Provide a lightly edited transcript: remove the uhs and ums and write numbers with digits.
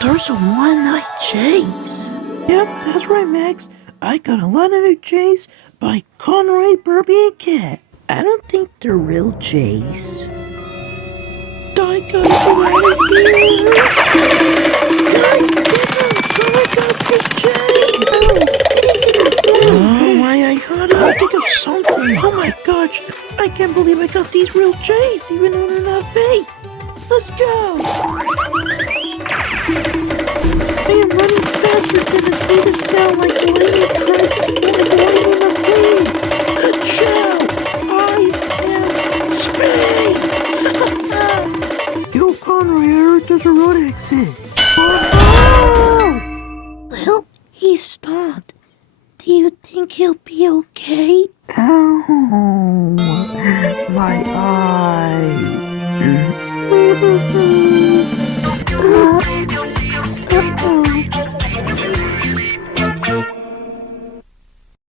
There's a one-night chase. Yep, that's right, Max. I got a lot of new J's by Conroy, Burby, and Cat. I don't think they're real J's. I gotta get out of here! Guys, get out! Conroy got this J! Oh my, I gotta think of something. Oh my gosh, I can't believe I got these real J's, even though they're not fake. Let's go! I am running faster than a data sound like lightning strikes and lightning in a plane. Ka-chow! I am space! Yo, Conroy, I heard there's a road exit. Oh! Well, he stopped. Do you think he'll be okay? Ow! My eye!